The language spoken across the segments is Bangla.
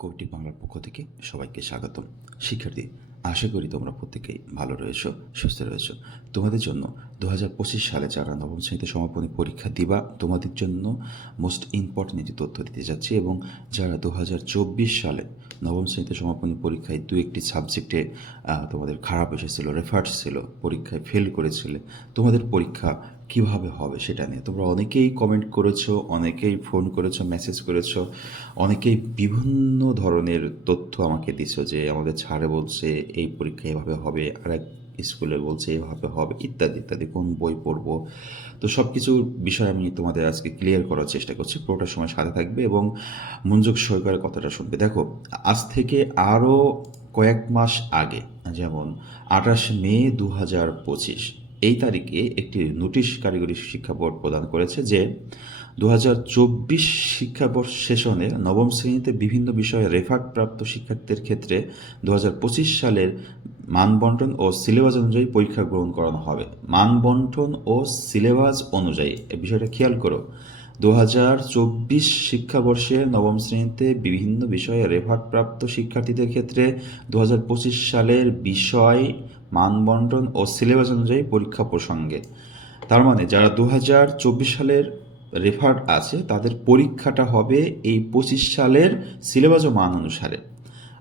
কৌটিক বাংলার পক্ষ থেকে সবাইকে স্বাগতম। শিক্ষার্থী, আশা করি তোমরা প্রত্যেকেই ভালো রয়েছো, সুস্থ রয়েছো। তোমাদের জন্য দু পঁচিশ সালে যারা নবম শ্রেণীতে সমাপনী পরীক্ষা দিবা, তোমাদের জন্য মোস্ট ইম্পর্টেন্ট একটি তথ্য দিতে যাচ্ছি এবং যারা দু চব্বিশ সালে নবম শ্রেণীতে সমাপনী পরীক্ষায় দু একটি সাবজেক্টে তোমাদের খারাপ এসেছিল রেফার্স ছিল, পরীক্ষায় ফেল করেছিলে, তোমাদের পরীক্ষা কীভাবে হবে সেটা নিয়ে? তোমরা অনেকেই কমেন্ট করেছ, অনেকেই ফোন করেছ মেসেজ করেছ, অনেকেই বিভিন্ন ধরনের তথ্য আমাকে দিছো যে আমাদের ছাড়ে বলছে এই পরীক্ষা এভাবে হবে আর এক স্কুলে বলছে এভাবে হবে, ইত্যাদি ইত্যাদি, কোন বই পড়ব? তো সব কিছুর বিষয় আমি তোমাদের আজকে ক্লিয়ার করার চেষ্টা করছি, পুরোটা সময় সাথে থাকবে এবং মনোযোগ সহকারে কথাটা শুনবে। দেখো, আজ থেকে আরও কয়েক মাস আগে, যেমন আঠাশ মে দু হাজার পঁচিশ এই তারিখে একটি নোটিশ কারিগরি শিক্ষা বোর্ড প্রদান করেছে যে দু হাজার চব্বিশ শিক্ষাবর্ষ সেশনে নবম শ্রেণীতে বিভিন্ন বিষয়ে রেফার্ট প্রাপ্ত শিক্ষার্থীদের ক্ষেত্রে দু হাজার পঁচিশ সালের মানবন্টন ও সিলেবাস অনুযায়ী পরীক্ষা গ্রহণ করানো হবে। মানবন্টন ও সিলেবাস অনুযায়ী এই বিষয়টা খেয়াল করো। দু হাজার চব্বিশ শিক্ষাবর্ষে নবম শ্রেণীতে বিভিন্ন বিষয়ে রেফার্ট প্রাপ্ত শিক্ষার্থীদের ক্ষেত্রে দু হাজার পঁচিশ সালের বিষয় মানবন্টন ও সিলেবাস অনুযায়ী পরীক্ষা প্রসঙ্গে। তার মানে যারা দু হাজার চব্বিশ সালের রেফার্ড আছে, তাদের পরীক্ষাটা হবে এই পঁচিশ সালের সিলেবাস ও মান অনুসারে।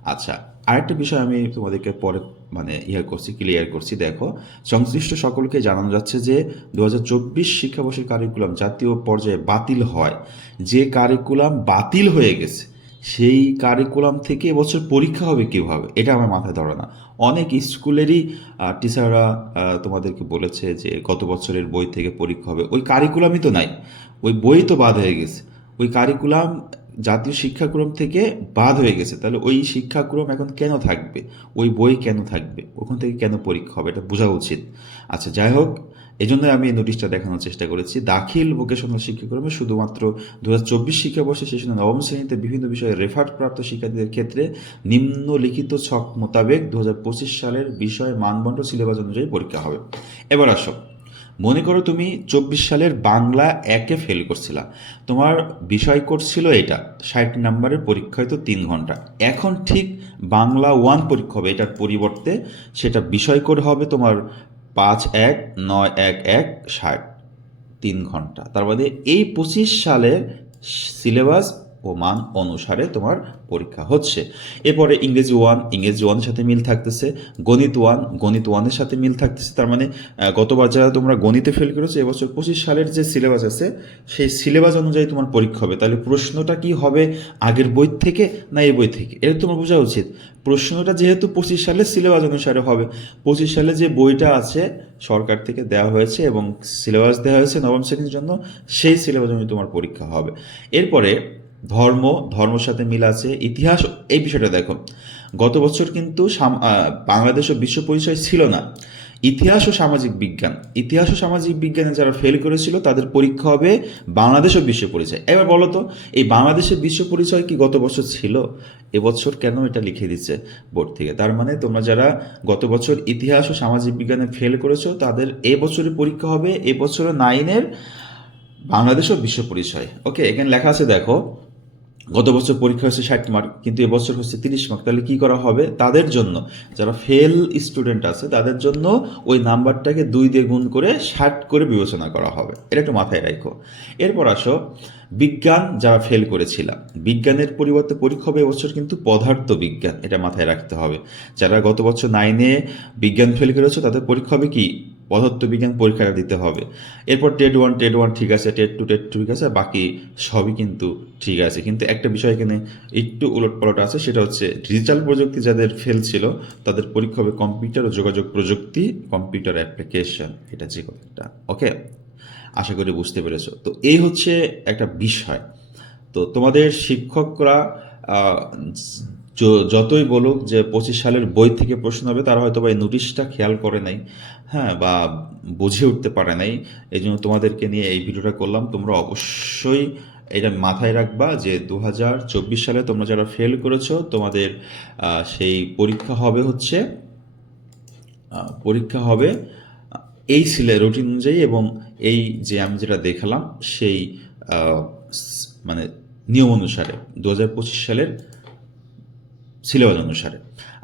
আচ্ছা আরেকটা বিষয় আমি তোমাদেরকে পরে মানে ইয়ে করছি, ক্লিয়ার করছি। দেখো, সংশ্লিষ্ট সকলকে জানানো যাচ্ছে যে দু হাজার চব্বিশ শিক্ষাবর্ষের কারিকুলাম জাতীয় পর্যায়ে বাতিল হয়। যে কারিকুলাম বাতিল হয়ে গেছে সেই কারিকুলাম থেকে এবছর পরীক্ষা হবে কীভাবে? এটা আমার মাথায় ধরে না। অনেক স্কুলেরই টিচাররা তোমাদেরকে বলেছে যে গত বছরের বই থেকে পরীক্ষা হবে। ওই কারিকুলামই তো নাই। ওই বই তো বাদ হয়ে গেছে। ওই কারিকুলাম জাতীয় শিক্ষাক্রম থেকে বাদ হয়ে গেছে। তাহলে ওই শিক্ষাক্রম এখন কেন থাকবে? ওই বই কেন থাকবে? ওখান থেকে কেন পরীক্ষা হবে? এটা বোঝা উচিত। আচ্ছা যাই হোক এই জন্য আমি এই নোটিশটা দেখানোর চেষ্টা করেছি। দাখিল ভোকেশনাল শিক্ষাক্রমে শুধুমাত্র দু হাজার চব্বিশ শিক্ষাবর্ষে সেশনে নবম শ্রেণীতে বিভিন্ন বিষয়ে রেফার্ট প্রাপ্ত শিক্ষার্থীদের ক্ষেত্রে নিম্নলিখিত ছক মোতাবেক দু হাজার পঁচিশ সালের বিষয় মানবন্ড সিলেবাস অনুযায়ী পরীক্ষা হবে। এবার আসো। মনে করো তুমি চব্বিশ সালের বাংলা একে ফেল করছিলা। তোমার বিষয় কোর্স ছিল এটা, ষাট নাম্বারের পরীক্ষা হয়তো তিন ঘণ্টা। এখন ঠিক বাংলা ওয়ান পরীক্ষা হবে, এটার পরিবর্তে সেটা বিষয় কোড হবে তোমার পাঁচ এক নয় এক এক ষাট। তিন ঘণ্টা। তার মধ্যে এই পঁচিশ সালের সিলেবাস ও মান অনুসারে তোমার পরীক্ষা হচ্ছে। এরপরে ইংরেজি ওয়ান, ইংরেজি ওয়ানের সাথে মিল থাকতেছে, গণিত ওয়ান, গণিত ওয়ানের সাথে মিল থাকতেছে, তার মানে গতবার যারা তোমরা গণিতে ফেল করেছ, এবছর পঁচিশ সালের যে সিলেবাস আছে, সেই সিলেবাস অনুযায়ী তোমার পরীক্ষা হবে। তাহলে প্রশ্নটা কি হবে আগের বই থেকে না এই বই থেকে? এটা তোমার বোঝা উচিত। প্রশ্নটা যেহেতু পঁচিশ সালের সিলেবাস অনুসারে হবে, পঁচিশ সালে যে বইটা আছে, সরকার থেকে দেওয়া হয়েছে এবং সিলেবাস দেওয়া হয়েছে নবম শ্রেণির জন্য, সেই সিলেবাস অনুযায়ী তোমার পরীক্ষা হবে। এরপরে ধর্ম, ধর্মের সাথে মিল আছে, ইতিহাস, এই বিষয়টা দেখো। গত বছর কিন্তু বাংলাদেশ ও বিশ্ব পরিচয় ছিল না। ইতিহাস ও সামাজিক বিজ্ঞান। ইতিহাস ও সামাজিক বিজ্ঞানে যারা ফেল করেছিল, তাদের পরীক্ষা হবে বাংলাদেশ ও বিশ্ব পরিচয়। এবার বলো তো, এই বাংলাদেশের বিশ্ব পরিচয় কি গত বছর ছিল? এবছর কেন এটা লিখে দিচ্ছে বোর্ড থেকে? তার মানে তোমরা যারা গত বছর ইতিহাস ও সামাজিক বিজ্ঞানে ফেল করেছ, তাদের এ বছরের পরীক্ষা হবে এ বছরের নাইনের বাংলাদেশ ও বিশ্ব পরিচয়। ওকে এখানে লেখা আছে, দেখো গত বছর পরীক্ষা হচ্ছে ষাট মার্ক কিন্তু এবছর হচ্ছে তিরিশ মার্ক তাহলে কি করা হবে? তাদের জন্য, যারা ফেল স্টুডেন্ট আছে, তাদের জন্য ওই নাম্বারটাকে দুই দিয়ে গুণ করে ষাট করে বিবেচনা করা হবে। এটা একটু মাথায় রাখো। এরপর আসো, বিজ্ঞান যারা ফেল করেছিলাম বিজ্ঞানের পরিবর্তে পরীক্ষা হবে এবছর কিন্তু পদার্থ বিজ্ঞান, এটা মাথায় রাখতে হবে। যারা গত বছর নাইনে বিজ্ঞান ফেল করেছে, তাদের পরীক্ষা হবে কি? পদার্থ বিজ্ঞান পরীক্ষাটা দিতে হবে। এরপর টেট ওয়ান টেট ওয়ান ঠিক আছে টেট টু টেট টু ঠিক আছে, বাকি সবই কিন্তু ঠিক আছে। কিন্তু একটা বিষয় এখানে একটু উলট পালট আছে, সেটা হচ্ছে ডিজিটাল প্রযুক্তি যাদের ফেল ছিল, তাদের পরীক্ষা হবে কম্পিউটার ও যোগাযোগ প্রযুক্তি কম্পিউটার অ্যাপ্লিকেশন এটা যে একটা ওকে আশা করি বুঝতে পেরেছ। তো এই হচ্ছে একটা বিষয়। তো তোমাদের শিক্ষকরা যতই বলুক যে পঁচিশ সালের বই থেকে প্রশ্ন হবে, তারা হয়তো বা এই নোটিশটা খেয়াল করে নাই হ্যাঁ বা বুঝে উঠতে পারে নাই। এই জন্য তোমাদেরকে নিয়ে এই ভিডিওটা করলাম। তোমরা অবশ্যই এটা মাথায় রাখবা যে দু হাজার চব্বিশ সালে তোমরা যারা ফেল করেছ, তোমাদের সেই পরীক্ষা হবে হচ্ছে পরীক্ষা হবে এই সিলে রুটিন অনুযায়ী এবং এই যে আমি যেটা দেখালাম, সেই মানে নিয়ম অনুসারে দু হাজার পঁচিশ সালের সিলেবাস অনুসারে।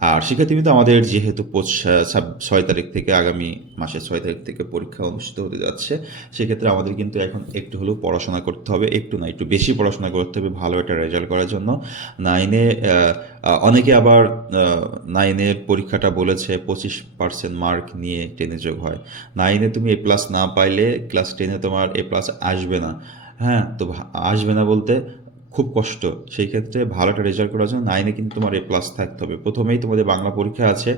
আর শিক্ষার্থীবৃন্দ আমাদের যেহেতু ছয় তারিখ থেকে আগামী মাসের ছয় তারিখ থেকে পরীক্ষা অনুষ্ঠিত হতে যাচ্ছে, সেক্ষেত্রে আমাদের কিন্তু এখন একটু হলেও পড়াশোনা করতে হবে, একটু না, একটু বেশি পড়াশোনা করতে হবে, ভালো একটা রেজাল্ট করার জন্য। নাইনে অনেকে আবার নাইনে পরীক্ষাটা বলেছে, পঁচিশ পার্সেন্ট মার্ক নিয়ে টেনে যোগ হয়। নাইনে তুমি এ প্লাস না পাইলে ক্লাস টেনে তোমার এ প্লাস আসবে না। হ্যাঁ তো আসবে না বলতে খুব কষ্ট। সেই ক্ষেত্রে ভালো একটা রেজাল্ট করার জন্য নাইনে কিন্তু তোমার এ প্লাস থাকতে হবে। প্রথমেই তোমাদের বাংলা পরীক্ষা আছে,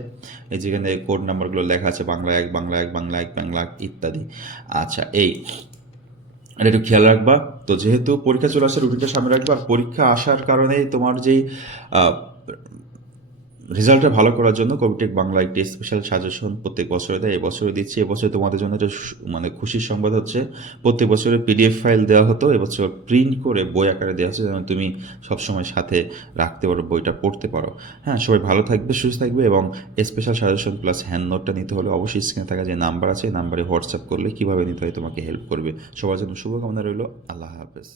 এই যেখানে কোড নাম্বারগুলো লেখা আছে, বাংলা এক বাংলা এক বাংলা এক, বাংলা ইত্যাদি। আচ্ছা এই এটা একটু খেয়াল রাখবা। তো যেহেতু পরীক্ষা চলে আসে রুটিনটা সামনে রাখবা। আর পরীক্ষা আসার কারণে তোমার যেই রেজাল্টটা ভালো করার জন্য কবিটেক বাংলা একটি স্পেশাল সাজেশন প্রত্যেক বছরে দেয়। এবছরে দিচ্ছি, এবছর তোমাদের জন্য একটা মানে খুশির সংবাদ হচ্ছে, প্রত্যেক বছরে পিডিএফ ফাইল দেওয়া হতো, এবছর প্রিন্ট করে বই আকারে দেওয়া হচ্ছে যেন তুমি সবসময় সাথে রাখতে পারো, বইটা পড়তে পারো। হ্যাঁ সবাই ভালো থাকবে, সুস্থ থাকবে এবং স্পেশাল সাজেশন প্লাস হ্যান্ড নোটটা নিতে হলে অবশ্যই স্ক্রিনে থাকা যে নাম্বার আছে নাম্বারে হোয়াটসঅ্যাপ করলে কীভাবে নিতে হয়, তোমাকে হেল্প করবে। সবার জন্য শুভকামনা রইল, আল্লাহ হাফেজ।